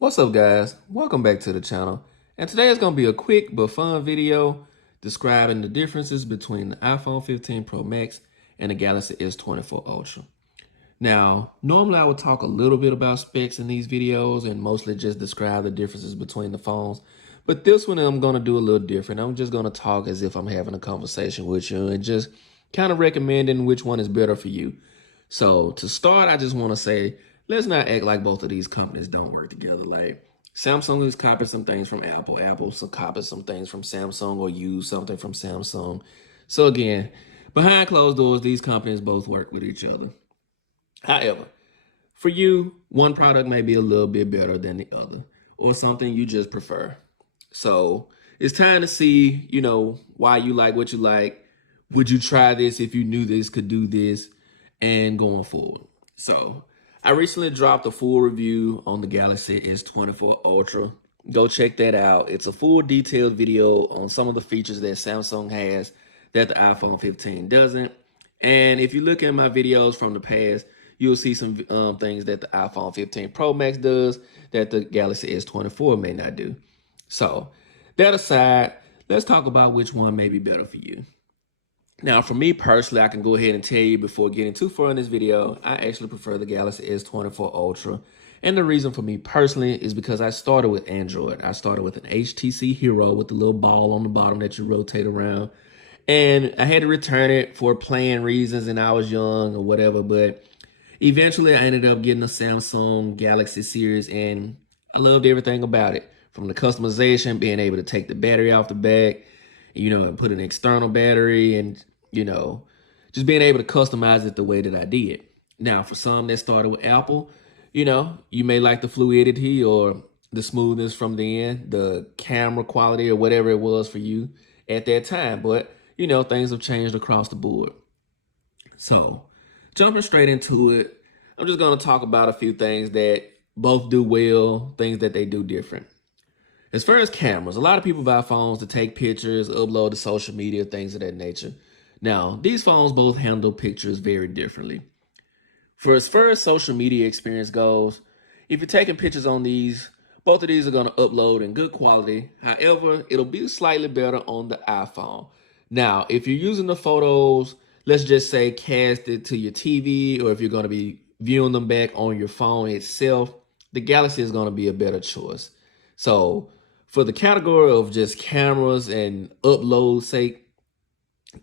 What's up, guys? Welcome back to the channel. And today is going to be a quick but fun video describing the differences between the iPhone 15 Pro Max and the Galaxy S24 Ultra. Now, normally I would talk a little bit about specs in these videos and mostly just describe the differences between the phones. But this one I'm going to do a little different. I'm just going to talk as if I'm having a conversation with you and just kind of recommending which one is better for you. So to start, I just want to say, let's not act like both of these companies don't work together. Like Samsung is copying some things from Apple. Apple's copying some things from Samsung or use something from Samsung. So again, behind closed doors, these companies both work with each other. However, for you, one product may be a little bit better than the other or something you just prefer. So it's time to see, why you like what you like. Would you try this if you knew this could do this and going forward? So I recently dropped a full review on the Galaxy S24 Ultra. Go check that out. It's a full detailed video on some of the features that Samsung has that the iPhone 15 doesn't. And if you look at my videos from the past, you'll see some things that the iPhone 15 Pro Max does that the Galaxy S24 may not do. So that aside, let's talk about which one may be better for you. Now, for me personally, I can go ahead and tell you before getting too far in this video, I actually prefer the Galaxy S24 Ultra. And the reason for me personally is because I started with Android. I started with an HTC Hero with the little ball on the bottom that you rotate around. And I had to return it for playing reasons and I was young or whatever. But eventually I ended up getting a Samsung Galaxy series and I loved everything about it. From the customization, being able to take the battery off the back, and put an external battery and, just being able to customize it the way that I did. Now, for some that started with Apple, you may like the fluidity or the smoothness from the end, the camera quality or whatever it was for you at that time. But, things have changed across the board. So, jumping straight into it, I'm just going to talk about a few things that both do well, things that they do different. As far as cameras, a lot of people buy phones to take pictures, upload to social media, things of that nature. Now, these phones both handle pictures very differently. For as far as social media experience goes, if you're taking pictures on these, both of these are going to upload in good quality. However, it'll be slightly better on the iPhone. Now, if you're using the photos, let's just say cast it to your TV, or if you're going to be viewing them back on your phone itself, the Galaxy is going to be a better choice. So for the category of just cameras and upload sake,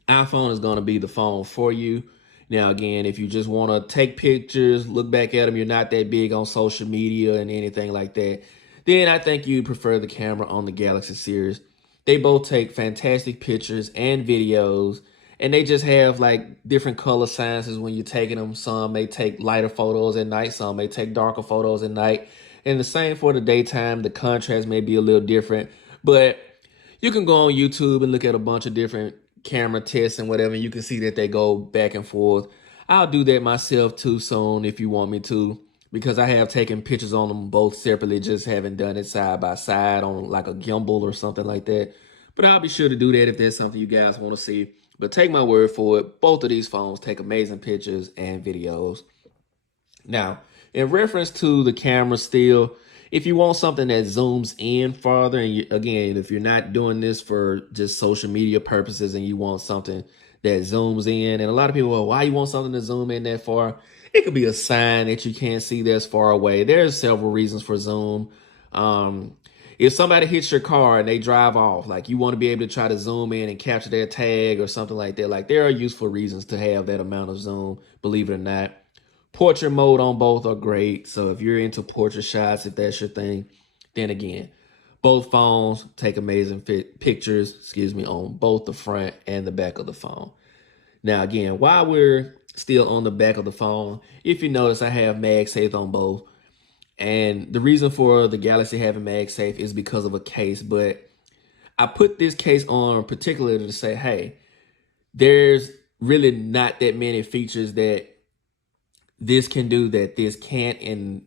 iPhone is going to be the phone for you. Now, again, if you just want to take pictures, look back at them, you're not that big on social media and anything like that, then I think you'd prefer the camera on the Galaxy series. They both take fantastic pictures and videos, and they just have like different color sciences when you're taking them. Some may take lighter photos at night, some may take darker photos at night. And the same for the daytime, the contrast may be a little different, but you can go on YouTube and look at a bunch of different camera tests and whatever. You can see that they go back and forth. I'll do that myself too soon if you want me to, because I have taken pictures on them both separately, just haven't done it side by side on like a gimbal or something like that. But I'll be sure to do that if there's something you guys want to see. But take my word for it, both of these phones take amazing pictures and videos. Now, in reference to the camera still, if you want something that zooms in farther, and again, if you're not doing this for just social media purposes and you want something that zooms in, and a lot of people, why you want something to zoom in that far? It could be a sign that you can't see this far away. There's several reasons for zoom. If somebody hits your car and they drive off, like you want to be able to try to zoom in and capture their tag or something like that. Like there are useful reasons to have that amount of zoom, believe it or not. Portrait mode on both are great. So if you're into portrait shots, if that's your thing, then again, both phones take amazing pictures, on both the front and the back of the phone. Now, again, while we're still on the back of the phone, if you notice, I have magsafe on both. And the reason for the Galaxy having magsafe is because of a case, but I put this case on particularly to say, hey, there's really not that many features that this can do that this can't in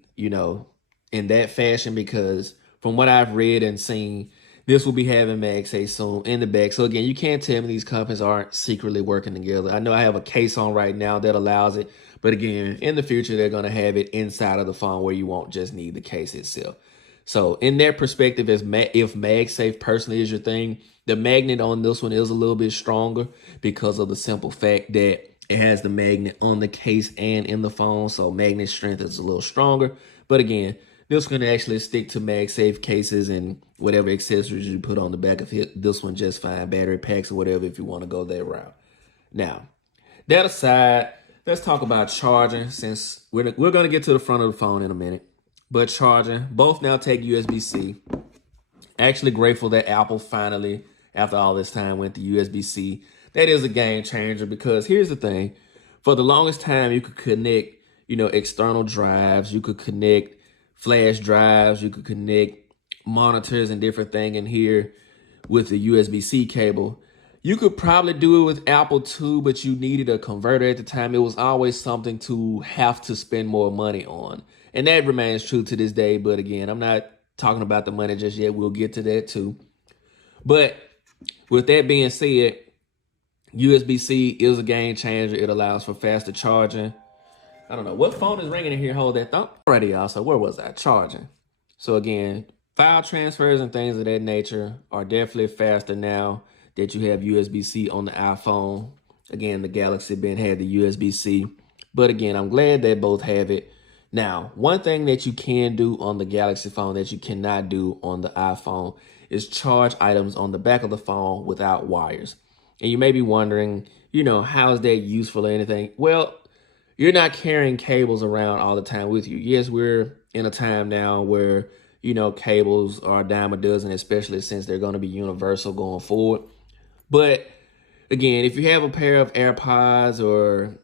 that fashion, because from what I've read and seen, this will be having MagSafe soon in the back. So again, you can't tell me these companies aren't secretly working together. I know I have a case on right now that allows it, but again, in the future, they're going to have it inside of the phone where you won't just need the case itself. So in that perspective, if MagSafe personally is your thing, the magnet on this one is a little bit stronger because of the simple fact that it has the magnet on the case and in the phone. So magnet strength is a little stronger. But again, this can actually stick to MagSafe cases and whatever accessories you put on the back of it. This one just fine, battery packs or whatever if you want to go that route. Now, that aside, let's talk about charging, since we're going to get to the front of the phone in a minute. But charging, both now take USB-C. Actually grateful that Apple finally, after all this time, went to USB-C. That is a game changer because here's the thing. For the longest time, you could connect, external drives. You could connect flash drives. You could connect monitors and different things in here with the USB-C cable. You could probably do it with Apple too, but you needed a converter at the time. It was always something to have to spend more money on. And that remains true to this day. But again, I'm not talking about the money just yet. We'll get to that too. But with that being said, USB-C is a game changer. It allows for faster charging. I don't know. What phone is ringing in here? Hold that thumb. Alrighty, y'all. So where was I? Charging. So again, file transfers and things of that nature are definitely faster now that you have USB-C on the iPhone. Again, the Galaxy Ben had the USB-C. But again, I'm glad they both have it. Now, one thing that you can do on the Galaxy phone that you cannot do on the iPhone is charge items on the back of the phone without wires. And you may be wondering, how is that useful or anything? Well, you're not carrying cables around all the time with you. Yes, we're in a time now where, cables are a dime a dozen, especially since they're going to be universal going forward. But again, if you have a pair of AirPods or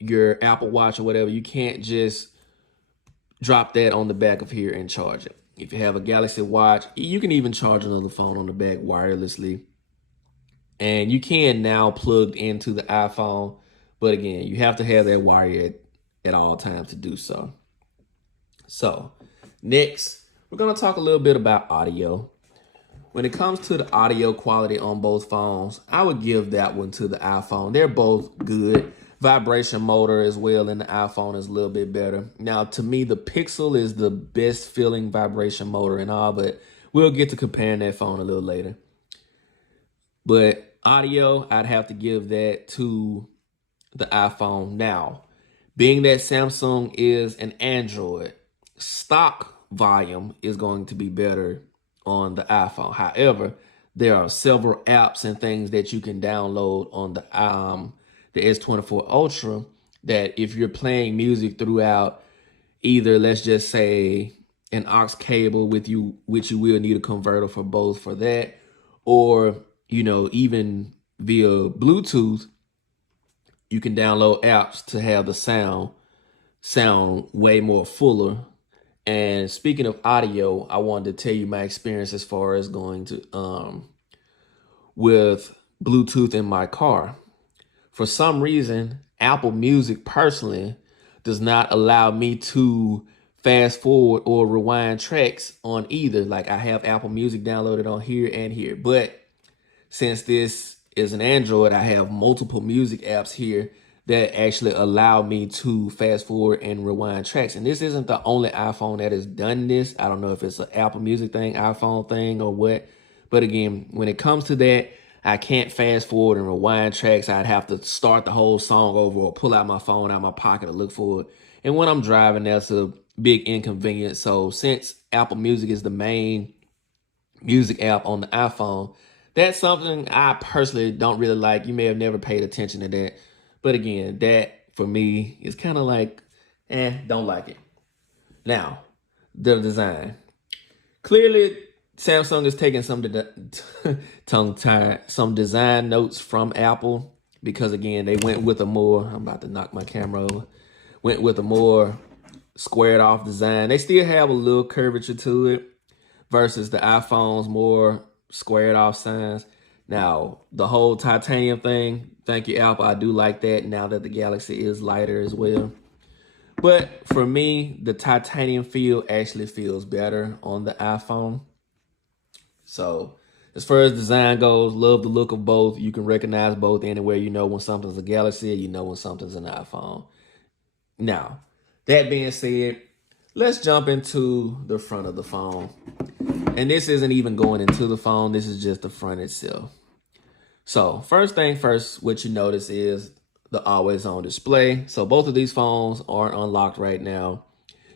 your Apple Watch or whatever, you can't just drop that on the back of here and charge it. If you have a Galaxy Watch, you can even charge another phone on the back wirelessly. And you can now plug into the iPhone. But again, you have to have that wire at all times to do so. So next, we're going to talk a little bit about audio. When it comes to the audio quality on both phones, I would give that one to the iPhone. They're both good. Vibration motor as well in the iPhone is a little bit better. Now, to me, the Pixel is the best feeling vibration motor and all, but we'll get to comparing that phone a little later. But audio, I'd have to give that to the iPhone. Now, being that Samsung is an Android, stock volume is going to be better on the iPhone. However, there are several apps and things that you can download on the S24 Ultra that if you're playing music throughout either, let's just say, an aux cable with you, which you will need a converter for both for that, or, even via Bluetooth, you can download apps to have the sound way more fuller. And speaking of audio, I wanted to tell you my experience as far as going to with Bluetooth in my car. For some reason, Apple Music personally does not allow me to fast forward or rewind tracks on either. Like I have Apple Music downloaded on here and here. But since this is an Android, I have multiple music apps here that actually allow me to fast forward and rewind tracks. And this isn't the only iPhone that has done this. I don't know if it's an Apple Music thing, iPhone thing, or what. But again, when it comes to that, I can't fast forward and rewind tracks. I'd have to start the whole song over or pull out my phone out of my pocket to look for it. And when I'm driving, that's a big inconvenience. So since Apple Music is the main music app on the iPhone, that's something I personally don't really like. You may have never paid attention to that. But again, that for me is kind of like, don't like it. Now, the design. Clearly, Samsung is taking some some design notes from Apple because again, they went with a more, I'm about to knock my camera over, went with a more squared off design. They still have a little curvature to it versus the iPhone's more squared off signs. Now, the whole titanium thing, thank you, Apple. I do like that now that the Galaxy is lighter as well. But for me, the titanium feel actually feels better on the iPhone. So as far as design goes, love the look of both. You can recognize both anywhere. You know when something's a Galaxy, you know when something's an iPhone. Now, that being said, let's jump into the front of the phone. And this isn't even going into the phone. This is just the front itself. So first thing first, what you notice is the always on display. So both of these phones are unlocked right now.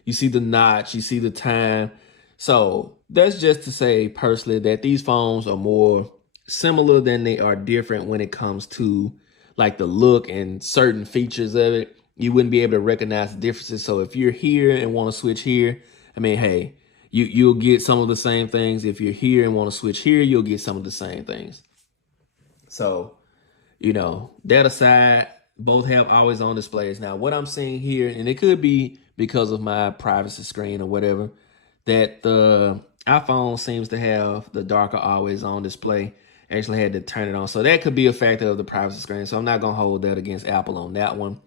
You see the notch, you see the time. So that's just to say personally that these phones are more similar than they are different when it comes to like the look and certain features of it. You wouldn't be able to recognize the differences. So if you're here and want to switch here, I mean, hey, you'll get some of the same things. If you're here and want to switch here, you'll get some of the same things. So, you know, that aside, both have always on displays. Now, what I'm seeing here, and it could be because of my privacy screen or whatever, that the iPhone seems to have the darker always on display. Actually had to turn it on. So that could be a factor of the privacy screen. So I'm not going to hold that against Apple on that one.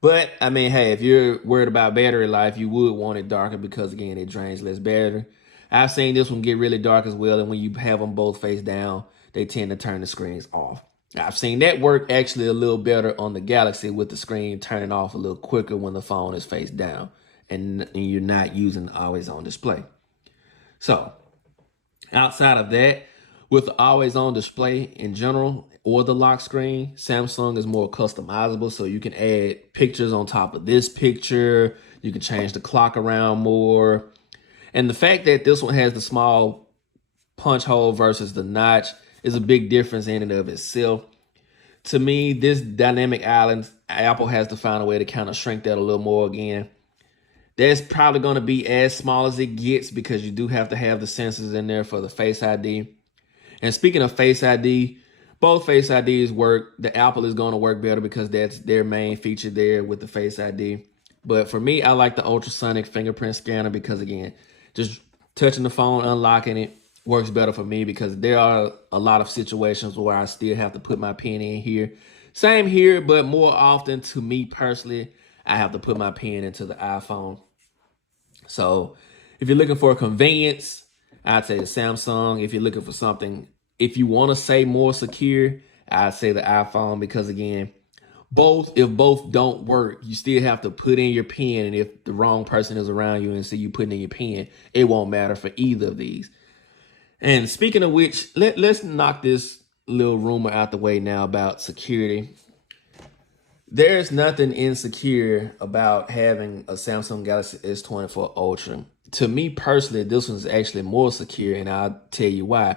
But, I mean, hey, if you're worried about battery life, you would want it darker because, again, it drains less battery. I've seen this one get really dark as well, and when you have them both face down, they tend to turn the screens off. I've seen that work actually a little better on the Galaxy with the screen turning off a little quicker when the phone is face down and you're not using the always on display. So, outside of that, with the always on display in general or the lock screen, Samsung is more customizable. So you can add pictures on top of this picture. You can change the clock around more. And the fact that this one has the small punch hole versus the notch is a big difference in and of itself. To me, this dynamic island, Apple has to find a way to kind of shrink that a little more again. That's probably going to be as small as it gets because you do have to have the sensors in there for the Face ID. And speaking of Face ID, both Face IDs work. The Apple is going to work better because that's their main feature there with the Face ID. But for me, I like the ultrasonic fingerprint scanner because, again, just touching the phone, unlocking it works better for me because there are a lot of situations where I still have to put my pen in here. Same here, but more often to me personally, I have to put my pen into the iPhone. So if you're looking for convenience, I'd say the Samsung. If you're looking for something, if you want to say more secure, I'd say the iPhone because, again, if both don't work, you still have to put in your pen. And if the wrong person is around you and see you putting in your pen, it won't matter for either of these. And speaking of which, let's knock this little rumor out the way now about security. There's nothing insecure about having a Samsung Galaxy S24 Ultra. To me personally, this one's actually more secure, and I'll tell you why.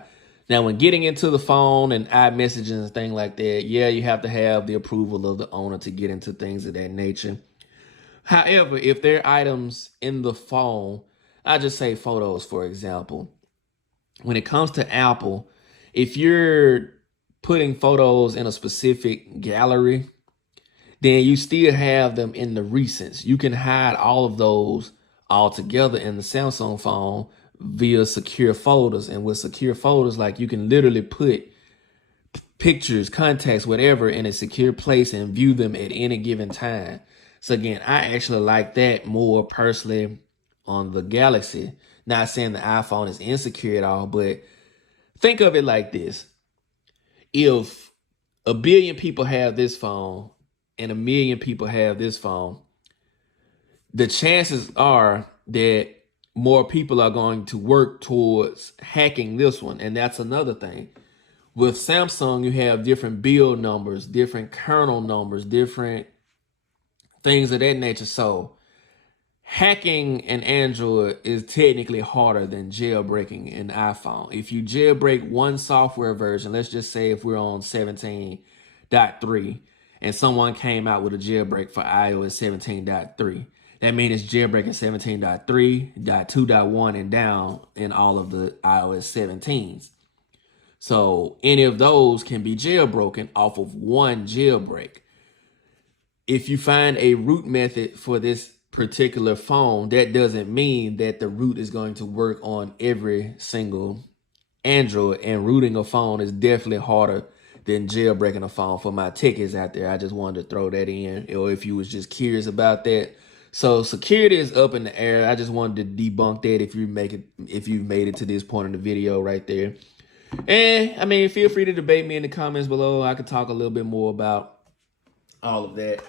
Now, when getting into the phone and iMessaging and things like that, yeah, you have to have the approval of the owner to get into things of that nature. However, if there are items in the phone, I just say photos, for example. When it comes to Apple, if you're putting photos in a specific gallery, then you still have them in the recents. You can hide all of those all together in the Samsung phone via secure folders. And with secure folders, like, you can literally put pictures, contacts, whatever in a secure place and view them at any given time. So again, I actually like that more personally on the Galaxy. Not saying the iPhone is insecure at all, but think of it like this. If a billion people have this phone and a million people have this phone, the chances are that more people are going to work towards hacking this one. And that's another thing. With Samsung, you have different build numbers, different kernel numbers, different things of that nature. So hacking an Android is technically harder than jailbreaking an iPhone. If you jailbreak one software version, let's just say if we're on 17.3 and someone came out with a jailbreak for iOS 17.3, that means it's jailbreaking 17.3, 2.1, and down in all of the iOS 17s. So any of those can be jailbroken off of one jailbreak. If you find a root method for this particular phone, that doesn't mean that the root is going to work on every single Android. And rooting a phone is definitely harder than jailbreaking a phone. For my techies out there, I just wanted to throw that in, or if you was just curious about that. So security is up in the air. I just wanted to debunk that if you've made it to this point in the video right there. And I mean, feel free to debate me in the comments below. I could talk a little bit more about all of that.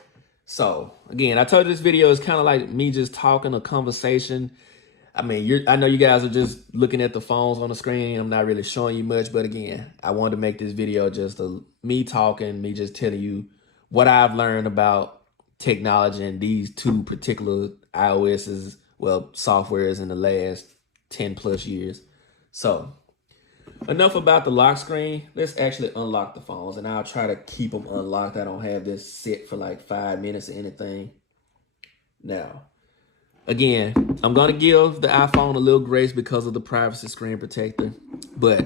So again, I told you this video is kind of like me just talking, a conversation. I mean, I know you guys are just looking at the phones on the screen. I'm not really showing you much, but again, I wanted to make this video just me talking, me just telling you what I've learned about technology and these two particular iOS's, well, softwares in the last 10 plus years. So enough about the lock screen. Let's actually unlock the phones, and I'll try to keep them unlocked. I don't have this set for like 5 minutes or anything. Now, again, I'm going to give the iPhone a little grace because of the privacy screen protector. But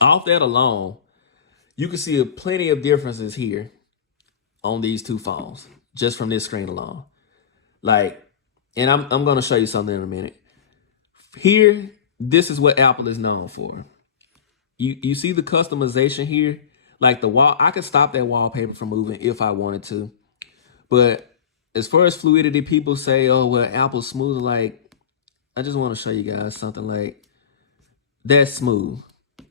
off that alone, you can see plenty of differences here on these two phones, just from this screen alone. Like, and I'm going to show you something in a minute. Here, this is what Apple is known for. You see the customization here? Like the wall, I could stop that wallpaper from moving if I wanted to. But as far as fluidity, people say, oh, well, Apple's smooth. Like, I just want to show you guys something like that's smooth.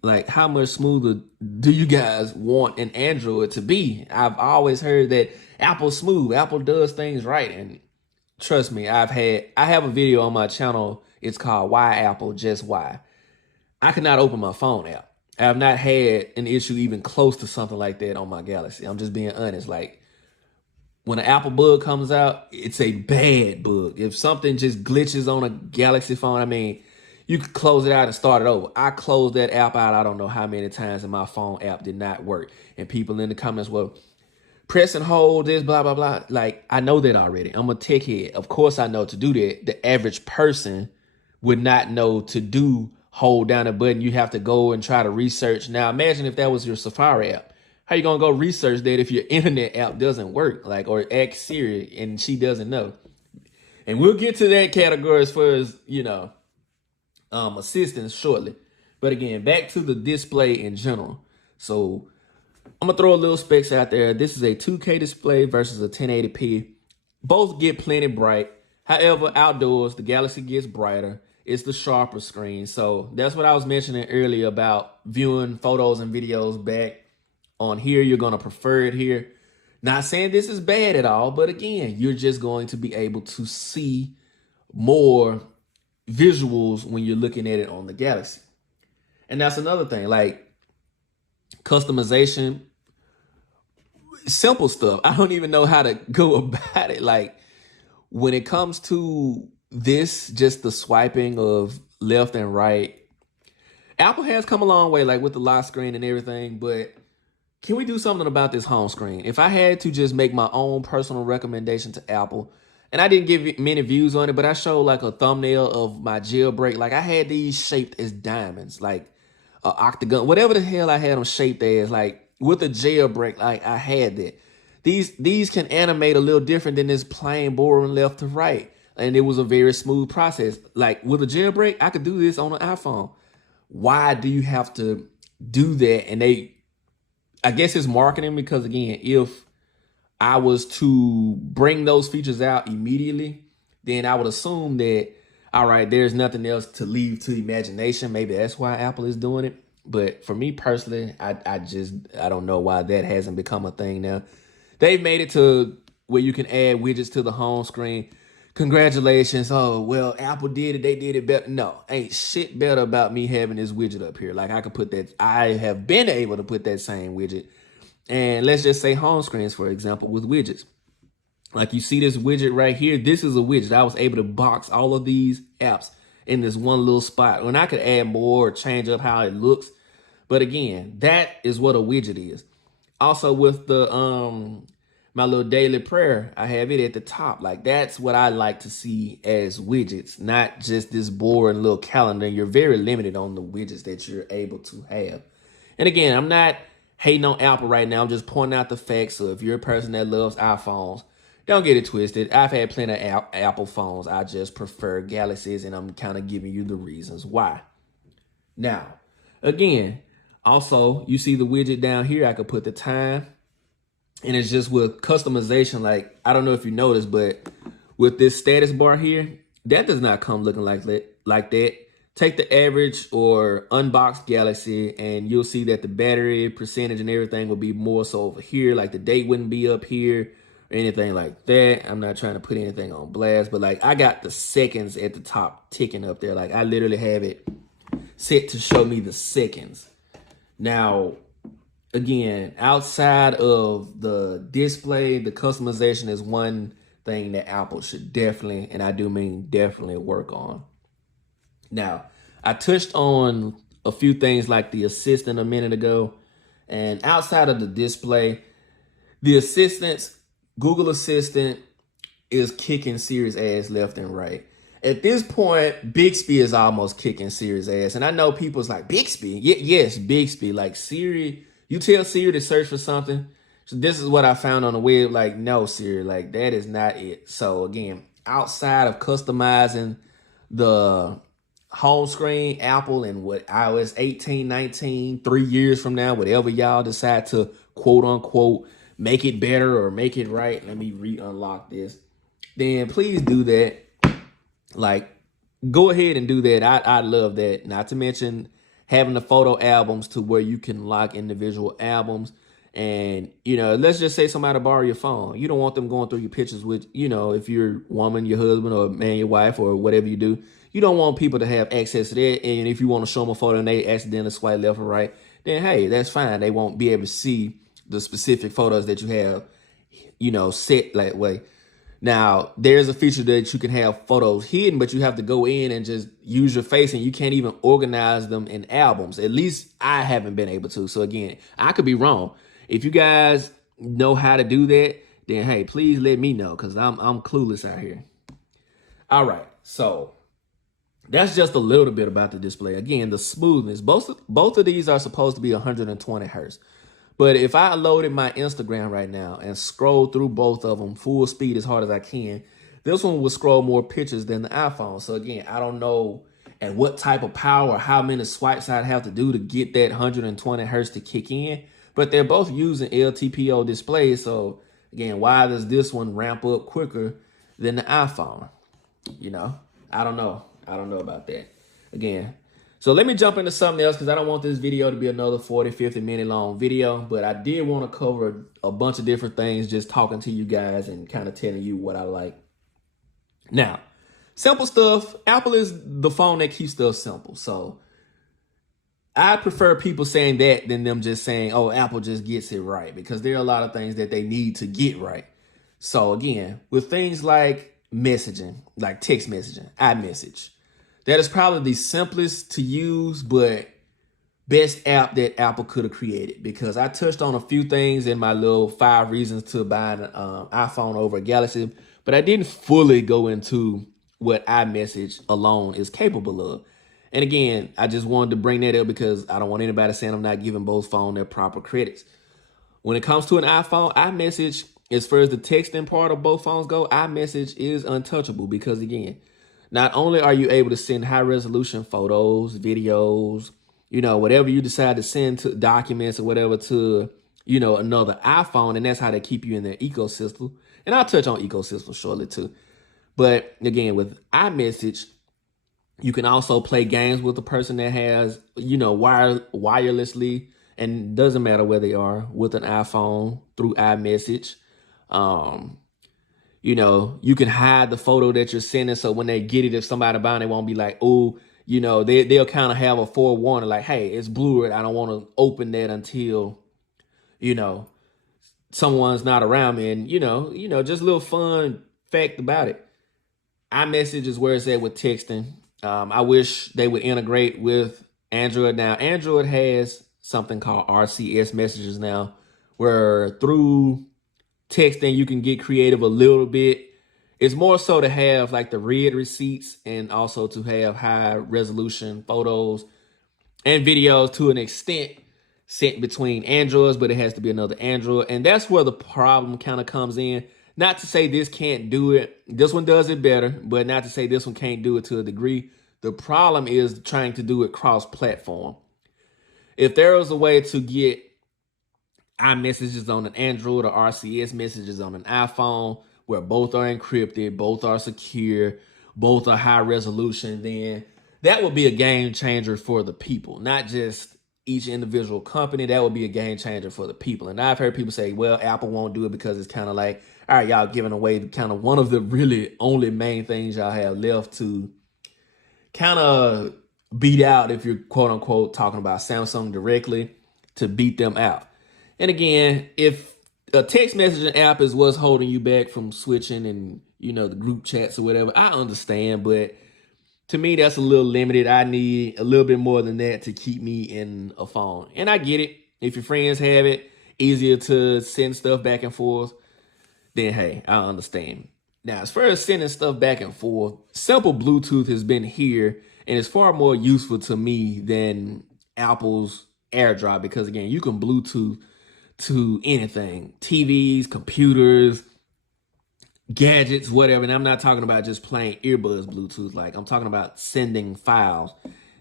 Like, how much smoother do you guys want an Android to be? I've always heard that Apple's smooth. Apple does things right. And trust me, I have a video on my channel. It's called Why Apple, Just Why. I could not open my phone app. I have not had an issue even close to something like that on my Galaxy. I'm just being honest. Like, when an Apple bug comes out, it's a bad bug. If something just glitches on a Galaxy phone, I mean, you could close it out and start it over. I closed that app out I don't know how many times, and my phone app did not work. And people in the comments, well, press and hold this, blah, blah, blah. Like, I know that already. I'm a tech head. Of course I know to do that. The average person would not know to do hold down a button. You have to go and try to research. Now, imagine if that was your Safari app. How you gonna go research that if your internet app doesn't work, like, or ask Siri and she doesn't know? And we'll get to that category as far as, you know, assistance shortly. But again, back to the display in general. So I'm gonna throw a little specs out there. This is a 2K display versus a 1080p. Both get plenty bright. However, outdoors, the Galaxy gets brighter. It's the sharper screen. So that's what I was mentioning earlier about viewing photos and videos back on here. You're going to prefer it here. Not saying this is bad at all, but again, you're just going to be able to see more visuals when you're looking at it on the Galaxy. And that's another thing, like customization, simple stuff. I don't even know how to go about it. Like, when it comes to this, just the swiping of left and right, Apple has come a long way, like with the lock screen and everything, but can we do something about this home screen? If I had to just make my own personal recommendation to Apple, and I didn't give many views on it, but I showed like a thumbnail of my jailbreak. Like, I had these shaped as diamonds, like an octagon, whatever the hell I had them shaped as, like with a jailbreak, like I had that. These can animate a little different than this plain boring left to right. And it was a very smooth process. Like with a jailbreak, I could do this on an iPhone. Why do you have to do that? And I guess it's marketing, because again, if I was to bring those features out immediately, then I would assume that, all right, there's nothing else to leave to imagination. Maybe that's why Apple is doing it. But for me personally, I don't know why that hasn't become a thing now. They've made it to where you can add widgets to the home screen. Congratulations. Oh, well, Apple did it. They did it better. No, ain't shit better about me having this widget up here. Like, I could put that. I have been able to put that same widget. And let's just say home screens, for example, with widgets. Like, you see this widget right here. This is a widget. I was able to box all of these apps in this one little spot. And I could add more or change up how it looks. But again, that is what a widget is. Also with the my little daily prayer, I have it at the top. Like, that's what I like to see as widgets, not just this boring little calendar. You're very limited on the widgets that you're able to have. And again, I'm not hating on Apple right now. I'm just pointing out the facts. So if you're a person that loves iPhones, don't get it twisted. I've had plenty of Apple phones. I just prefer Galaxies, and I'm kind of giving you the reasons why. Now, again, also, you see the widget down here. I could put the time, and it's just with customization. Like, I don't know if you noticed, but with this status bar here, that does not come looking like that. Take the average or unboxed Galaxy, and you'll see that the battery percentage and everything will be more so over here. Like, the date wouldn't be up here or anything like that. I'm not trying to put anything on blast, but like I got the seconds at the top ticking up there. Like I literally have it set to show me the seconds. Now, again, outside of the display, the customization is one thing that Apple should definitely, and I do mean definitely, work on. Now, I touched on a few things like the assistant a minute ago, and outside of the display, the assistants, Google Assistant is kicking Siri's ass left and right. At this point, Bixby is almost kicking Siri's ass. And I know people's like, Bixby? Yes, Bixby. Like Siri, you tell Siri to search for something. So this is what I found on the web. Like, no, Siri, like that is not it. So again, outside of customizing the home screen, Apple and what iOS 18, 19, 3 years from now, whatever y'all decide to quote unquote make it better or make it right. Let me re-unlock this. Then please do that. Like, go ahead and do that. I love that. Not to mention having the photo albums to where you can lock individual albums. And, you know, let's just say somebody borrow your phone. You don't want them going through your pictures with, you know, if you're a woman, your husband, or man, your wife, or whatever you do. You don't want people to have access to that. And if you want to show them a photo and they accidentally swipe left or right, then, hey, that's fine. They won't be able to see the specific photos that you have, you know, set that way. Now, there's a feature that you can have photos hidden, but you have to go in and just use your face, and you can't even organize them in albums. At least I haven't been able to. So again, I could be wrong. If you guys know how to do that, then hey, please let me know, because I'm clueless out here. All right, so that's just a little bit about the display. Again, the smoothness. Both of these are supposed to be 120 hertz. But if I loaded my Instagram right now and scroll through both of them full speed as hard as I can, this one will scroll more pictures than the iPhone. So again, I don't know at what type of power or how many swipes I'd have to do to get that 120 hertz to kick in. But they're both using LTPO displays. So again, why does this one ramp up quicker than the iPhone? You know, I don't know. I don't know about that. Again, so let me jump into something else, because I don't want this video to be another 40, 50 minute long video. But I did want to cover a bunch of different things, just talking to you guys and kind of telling you what I like. Now, simple stuff. Apple is the phone that keeps stuff simple. So I prefer people saying that than them just saying, oh, Apple just gets it right, because there are a lot of things that they need to get right. So again, with things like messaging, like text messaging, iMessage, that is probably the simplest to use, but best app that Apple could have created, because I touched on a few things in my little 5 reasons to buy an iPhone over a Galaxy, but I didn't fully go into what iMessage alone is capable of. And again, I just wanted to bring that up because I don't want anybody saying I'm not giving both phones their proper credits. When it comes to an iPhone, iMessage, as far as the texting part of both phones go, iMessage is untouchable, because again, not only are you able to send high resolution photos, videos, you know, whatever you decide to send to documents or whatever to, you know, another iPhone, and that's how they keep you in their ecosystem. And I'll touch on ecosystem shortly too. But again, with iMessage, you can also play games with the person that has, you know, wirelessly, and doesn't matter where they are, with an iPhone through iMessage. You know, you can hide the photo that you're sending, so when they get it, if somebody buying, they won't be like, oh, you know, they'll kind of have a forewarning, like, hey, it's blurred. I don't want to open that until, you know, someone's not around me. And, you know, just a little fun fact about it. iMessage is where it's at with texting. I wish they would integrate with Android. Now, Android has something called RCS messages now, where through texting you can get creative a little bit. It's more so to have like the read receipts, and also to have high resolution photos and videos to an extent sent between Androids, but it has to be another Android. And that's where the problem kind of comes in. Not to say this can't do it. This one does it better, but not to say this one can't do it to a degree. The problem is trying to do it cross-platform. If there was a way to get iMessages on an Android or RCS messages on an iPhone, where both are encrypted, both are secure, both are high resolution, then that would be a game changer for the people, not just each individual company, that would be a game changer for the people. And I've heard people say, well, Apple won't do it because it's kind of like, all right, y'all giving away kind of one of the really only main things y'all have left to kind of beat out, if you're quote unquote talking about Samsung directly, to beat them out. And again, if a text messaging app is what's holding you back from switching and, you know, the group chats or whatever, I understand, but to me, that's a little limited. I need a little bit more than that to keep me in a phone. And I get it. If your friends have it, easier to send stuff back and forth, then hey, I understand. Now, as far as sending stuff back and forth, simple Bluetooth has been here and it's far more useful to me than Apple's AirDrop, because again, you can Bluetooth to anything, TVs, computers, gadgets, whatever. And I'm not talking about just plain earbuds Bluetooth. Like, I'm talking about sending files.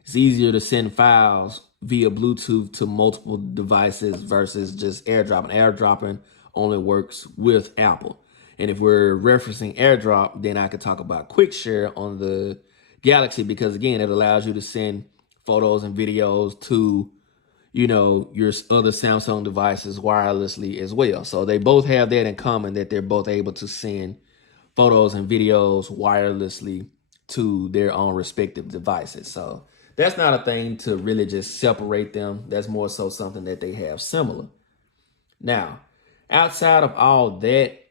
It's easier to send files via Bluetooth to multiple devices versus just AirDropping. AirDropping only works with Apple. And if we're referencing AirDrop, then I could talk about Quick Share on the Galaxy, because again, it allows you to send photos and videos to, you know, your other Samsung devices wirelessly as well. So they both have that in common, that they're both able to send photos and videos wirelessly to their own respective devices. So that's not a thing to really just separate them. That's more so something that they have similar. Now, outside of all that,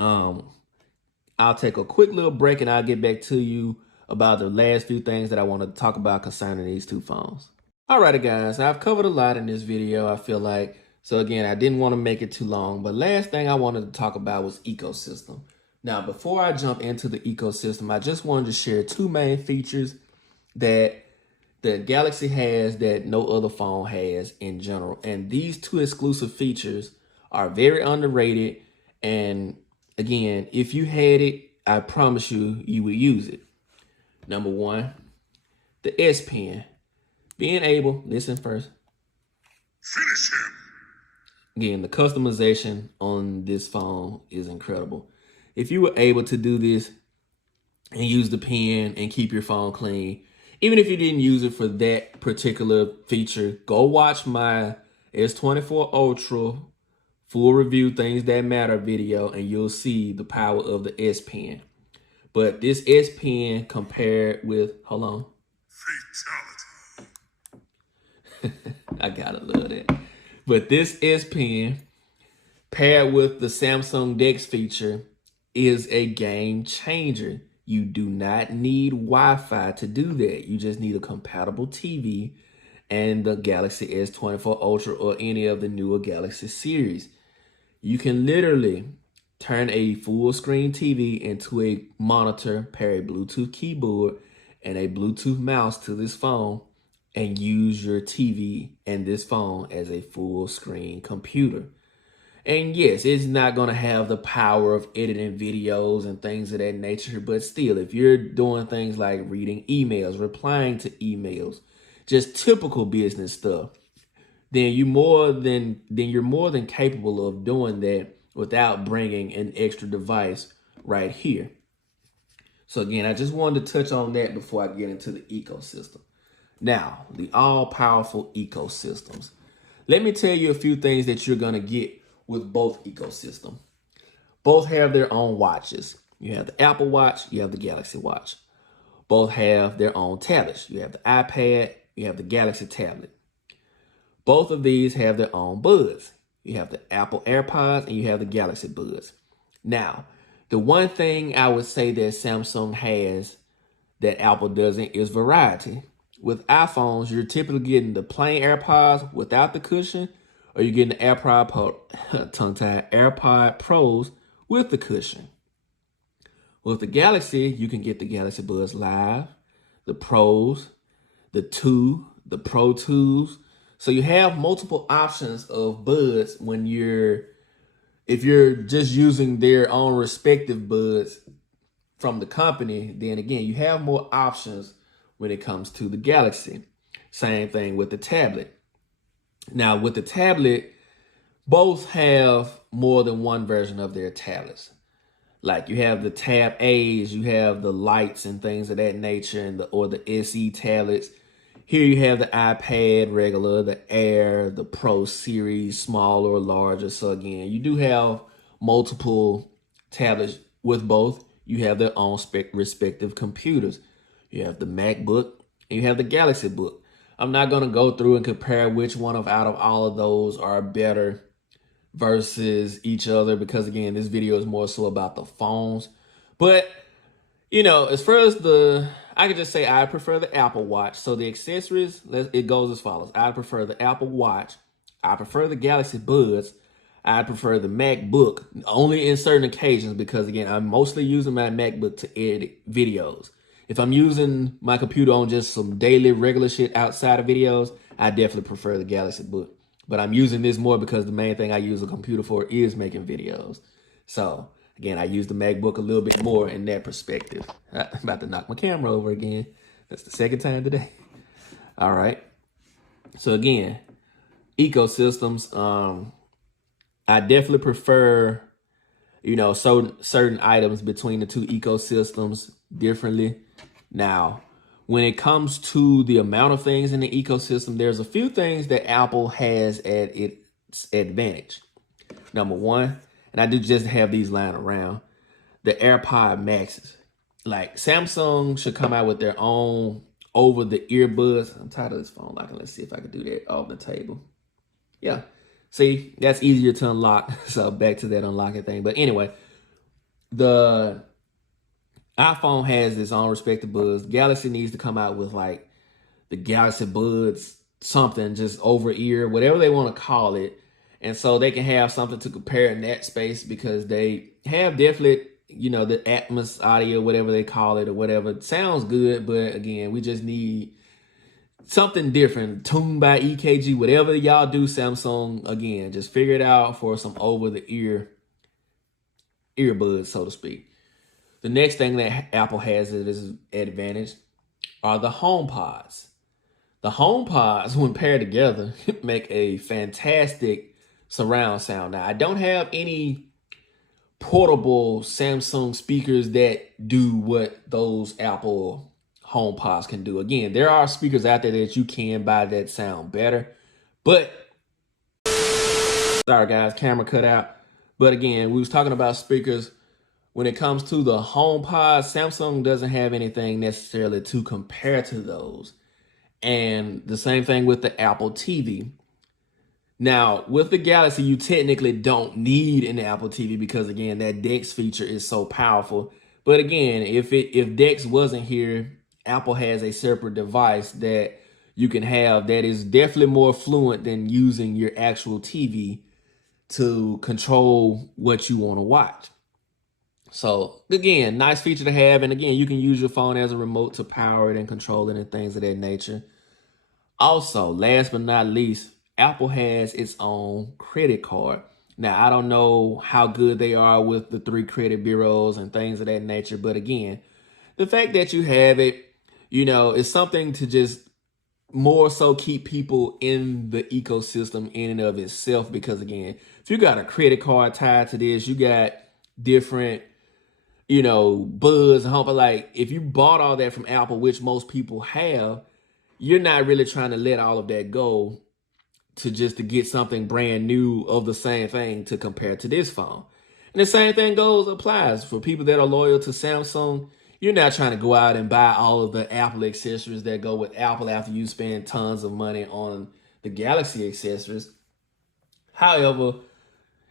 I'll take a quick little break and I'll get back to you about the last few things that I want to talk about concerning these two phones. Alrighty guys, I've covered a lot in this video, I feel like. So again, I didn't want to make it too long, but last thing I wanted to talk about was ecosystem. Now, before I jump into the ecosystem, I just wanted to share two main features that the Galaxy has that no other phone has in general. And these two exclusive features are very underrated. And again, if you had it, I promise you, you would use it. Number one, the S Pen. Being able, listen first. Finish him. Again, the customization on this phone is incredible. If you were able to do this and use the pen and keep your phone clean, even if you didn't use it for that particular feature, go watch my S24 Ultra full review Things That Matter video and you'll see the power of the S Pen. But this S Pen compared with, hold on. Fatality. I gotta love that. But this S Pen paired with the Samsung Dex feature is a game changer. You do not need Wi-Fi to do that. You just need a compatible TV and the Galaxy S24 Ultra or any of the newer Galaxy series. You can literally turn a full screen TV into a monitor, pair a Bluetooth keyboard and a Bluetooth mouse to this phone, and use your TV and this phone as a full screen computer. And yes, it's not going to have the power of editing videos and things of that nature, but still, if you're doing things like reading emails, replying to emails, just typical business stuff, then you're more than capable of doing that without bringing an extra device right here. So again, I just wanted to touch on that before I get into the ecosystem. Now, the all-powerful ecosystems. Let me tell you a few things that you're going to get with both ecosystems. Both have their own watches. You have the Apple Watch, you have the Galaxy Watch. Both have their own tablets. You have the iPad, you have the Galaxy tablet. Both of these have their own buds. You have the Apple AirPods and you have the Galaxy Buds. Now, the one thing I would say that Samsung has that Apple doesn't is variety. With iPhones, you're typically getting the plain AirPods without the cushion, or you're getting the AirPod Pros with the cushion. With the Galaxy, you can get the Galaxy Buds Live, the Pros, the Pro 2s. So you have multiple options of buds if you're just using their own respective buds from the company, then again, you have more options when it comes to the Galaxy. Same thing with the tablet. Now with the tablet, both have more than one version of their tablets. Like you have the Tab A's, you have the lights and things of that nature, or the SE tablets. Here you have the iPad regular, the Air, the Pro series, smaller or larger. So again, you do have multiple tablets with both. You have their own respective computers. You have the MacBook and you have the Galaxy Book. I'm not going to go through and compare which one out of all of those are better versus each other, because again, this video is more so about the phones. But you know, as far as I could just say I prefer the Apple Watch. So the accessories, it goes as follows. I prefer the Apple Watch. I prefer the Galaxy Buds. I prefer the MacBook, only in certain occasions, because again, I'm mostly using my MacBook to edit videos. If I'm using my computer on just some daily regular shit outside of videos, I definitely prefer the Galaxy Book. But I'm using this more because the main thing I use a computer for is making videos. So again, I use the MacBook a little bit more in that perspective. I'm about to knock my camera over again. That's the second time today. All right. So again, ecosystems. I definitely prefer, you know, certain items between the two ecosystems differently. Now, when it comes to the amount of things in the ecosystem, there's a few things that Apple has at its advantage. Number one, and I do just have these lying around, the AirPod Maxes. Like Samsung should come out with their own over-the earbuds. I'm tired of this phone locking. Let's see if I can do that off the table. Yeah. See, that's easier to unlock. So back to that unlocking thing. But anyway, the iPhone has its own respective buds. Galaxy needs to come out with like the Galaxy Buds, something just over ear, whatever they want to call it. And so they can have something to compare in that space, because they have definitely, you know, the Atmos audio, whatever they call it or whatever. It sounds good, but again, we just need something different. Tuned by EKG, whatever y'all do, Samsung, again, just figure it out for some over-the-ear earbuds, so to speak. The next thing that Apple has at its advantage are the HomePods. The HomePods, when paired together, make a fantastic surround sound. Now, I don't have any portable Samsung speakers that do what those Apple HomePods can do. Again, there are speakers out there that you can buy that sound better, but sorry guys, camera cut out. But again, we was talking about speakers. When it comes to the HomePods, Samsung doesn't have anything necessarily to compare to those. And the same thing with the Apple TV. Now, with the Galaxy, you technically don't need an Apple TV because, again, that DeX feature is so powerful. But again, if DeX wasn't here, Apple has a separate device that you can have that is definitely more fluent than using your actual TV to control what you want to watch. So again, nice feature to have. And again, you can use your phone as a remote to power it and control it and things of that nature. Also, last but not least, Apple has its own credit card. Now, I don't know how good they are with the 3 credit bureaus and things of that nature. But again, the fact that you have it, you know, is something to just more so keep people in the ecosystem in and of itself. Because again, if you got a credit card tied to this, you got different, you know, Buds and Humper. Like if you bought all that from Apple, which most people have, you're not really trying to let all of that go to get something brand new of the same thing to compare to this phone. And the same thing applies for people that are loyal to Samsung. You're not trying to go out and buy all of the Apple accessories that go with Apple after you spend tons of money on the Galaxy accessories. However,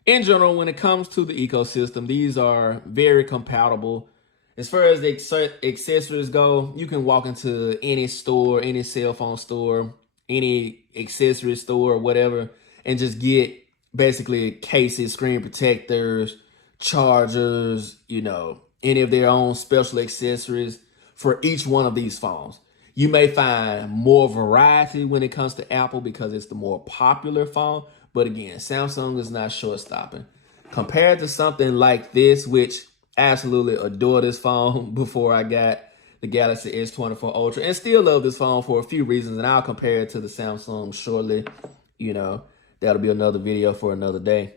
in general, when it comes to the ecosystem, these are very compatible. As far as the accessories go, you can walk into any store, any cell phone store, any accessory store or whatever, and just get basically cases, screen protectors, chargers, you know, any of their own special accessories for each one of these phones. You may find more variety when it comes to Apple because it's the more popular phone. But again, Samsung is not short-stopping. Compared to something like this, which I absolutely adore this phone before I got the Galaxy S24 Ultra, and still love this phone for a few reasons, and I'll compare it to the Samsung shortly. You know, that'll be another video for another day.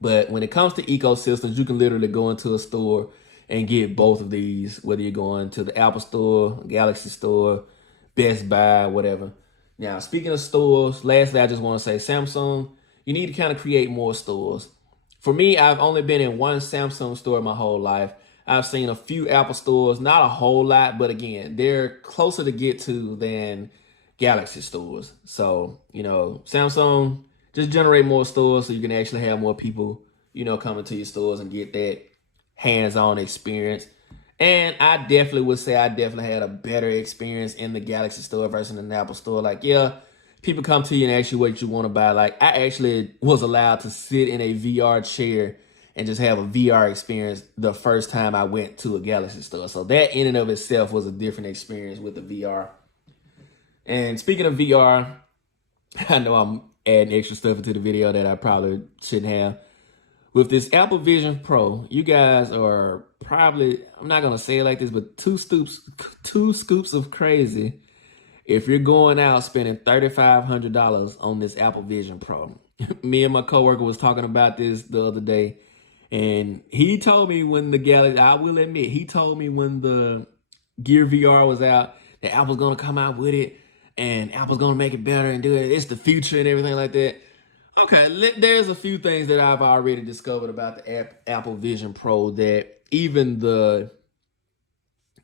But when it comes to ecosystems, you can literally go into a store and get both of these, whether you're going to the Apple store, Galaxy store, Best Buy, whatever. Now, speaking of stores, lastly, I just want to say Samsung, you need to kind of create more stores. For me, I've only been in one Samsung store my whole life. I've seen a few Apple stores, not a whole lot, but again, they're closer to get to than Galaxy stores. So, Samsung, just generate more stores so you can actually have more people, coming to your stores and get that hands-on experience. And I definitely would say I definitely had a better experience in the Galaxy store versus the Apple store. Like, yeah, people come to you and ask you what you want to buy. Like, I actually was allowed to sit in a VR chair and just have a VR experience the first time I went to a Galaxy store. So that in and of itself was a different experience with the VR. And speaking of VR, I know I'm adding extra stuff into the video that I probably shouldn't have. With this Apple Vision Pro, you guys are probably, I'm not going to say it like this, but two scoops of crazy if you're going out spending $3,500 on this Apple Vision Pro. Me and my coworker was talking about this the other day, and he told me when the Galaxy, I will admit, he told me when the Gear VR was out that Apple's going to come out with it, and Apple's going to make it better and do it. It's the future and everything like that. Okay, there's a few things that I've already discovered about the Apple Vision Pro that even the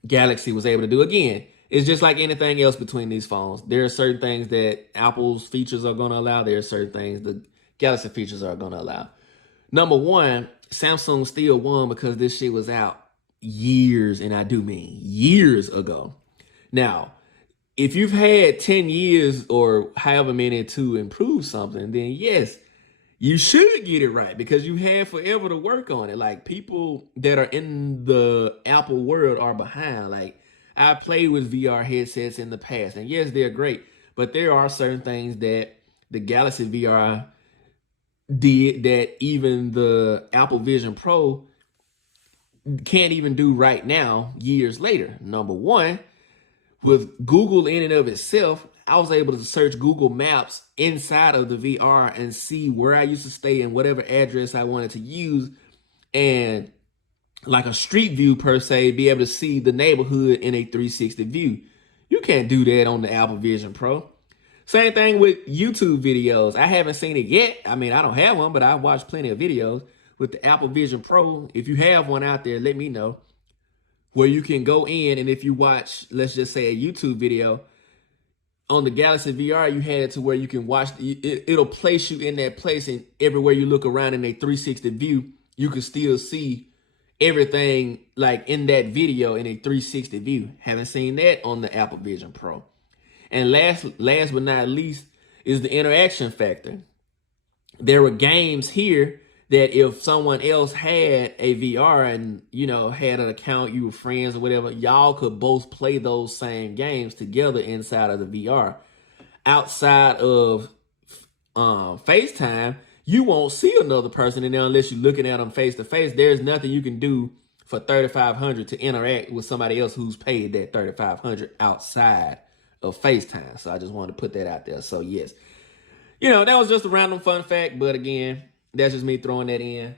Galaxy was able to do. Again, it's just like anything else between these phones. There are certain things that Apple's features are going to allow. There are certain things the Galaxy features are going to allow. Number one, Samsung still won because this shit was out years, and I do mean years ago. Now, if you've had 10 years or however many to improve something, then yes, you should get it right because you have forever to work on it. Like, people that are in the Apple world are behind. Like, I played with VR headsets in the past, and yes, they're great, but there are certain things that the Galaxy VR did that even the Apple Vision Pro can't even do right now, years later. Number one, with Google in and of itself, I was able to search Google Maps inside of the VR and see where I used to stay and whatever address I wanted to use, and like a street view per se, be able to see the neighborhood in a 360 view. You can't do that on the Apple Vision Pro. Same thing with YouTube videos. I haven't seen it yet. I mean, I don't have one, but I've watched plenty of videos with the Apple Vision Pro. If you have one out there, let me know. Where you can go in, and if you watch, let's just say, a YouTube video on the Galaxy VR, you had it to where you can watch, it'll place you in that place, and everywhere you look around in a 360 view, you can still see everything like in that video in a 360 view. Haven't seen that on the Apple Vision Pro. And last but not least is the interaction factor. There were games here that if someone else had a VR and, had an account, you were friends or whatever, y'all could both play those same games together inside of the VR. Outside of FaceTime, you won't see another person in there unless you're looking at them face to face. There's nothing you can do for $3,500 to interact with somebody else who's paid that $3,500 outside of FaceTime. So I just wanted to put that out there. So yes, that was just a random fun fact, but again, that's just me throwing that in.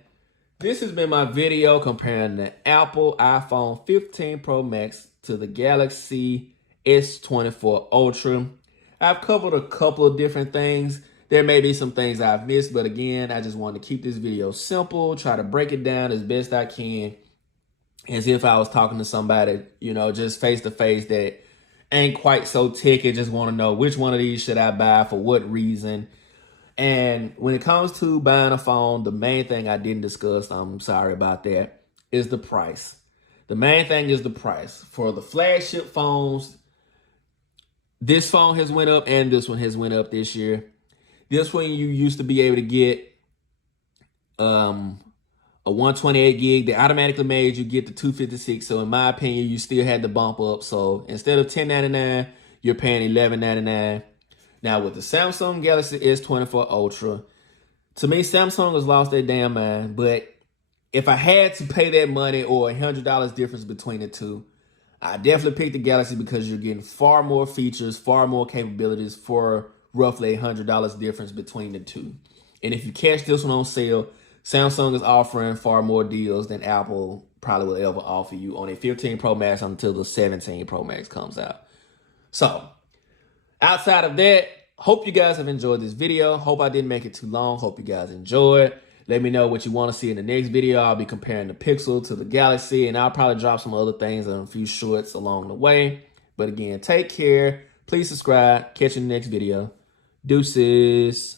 This has been my video comparing the Apple iPhone 15 Pro Max to the Galaxy S24 Ultra. I've covered a couple of different things. There may be some things I've missed, but again, I just wanted to keep this video simple, try to break it down as best I can, as if I was talking to somebody, just face to face that ain't quite so techy, just want to know which one of these should I buy, for what reason. And when it comes to buying a phone, the main thing I didn't discuss, I'm sorry about that, is the price. The main thing is the price. For the flagship phones, this phone has went up and this one has went up this year. This one you used to be able to get a 128 gig that automatically made you get the 256. So in my opinion, you still had to bump up. So instead of $10.99, you're paying $11.99. Now, with the Samsung Galaxy S24 Ultra, to me, Samsung has lost their damn mind. But if I had to pay that money or $100 difference between the two, I definitely pick the Galaxy because you're getting far more features, far more capabilities for roughly $100 difference between the two. And if you catch this one on sale, Samsung is offering far more deals than Apple probably will ever offer you on a 15 Pro Max until the 17 Pro Max comes out. So Outside of that, hope you guys have enjoyed this video. Hope I didn't make it too long. Hope you guys enjoyed. Let me know what you want to see in the next video. I'll be comparing the Pixel to the Galaxy, and I'll probably drop some other things and a few shorts along the way. But again, take care. Please subscribe. Catch you in the next video. Deuces.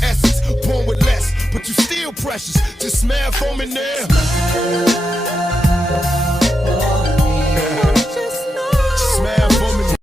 Essence, born with less, but you still precious. Just smell foam in there.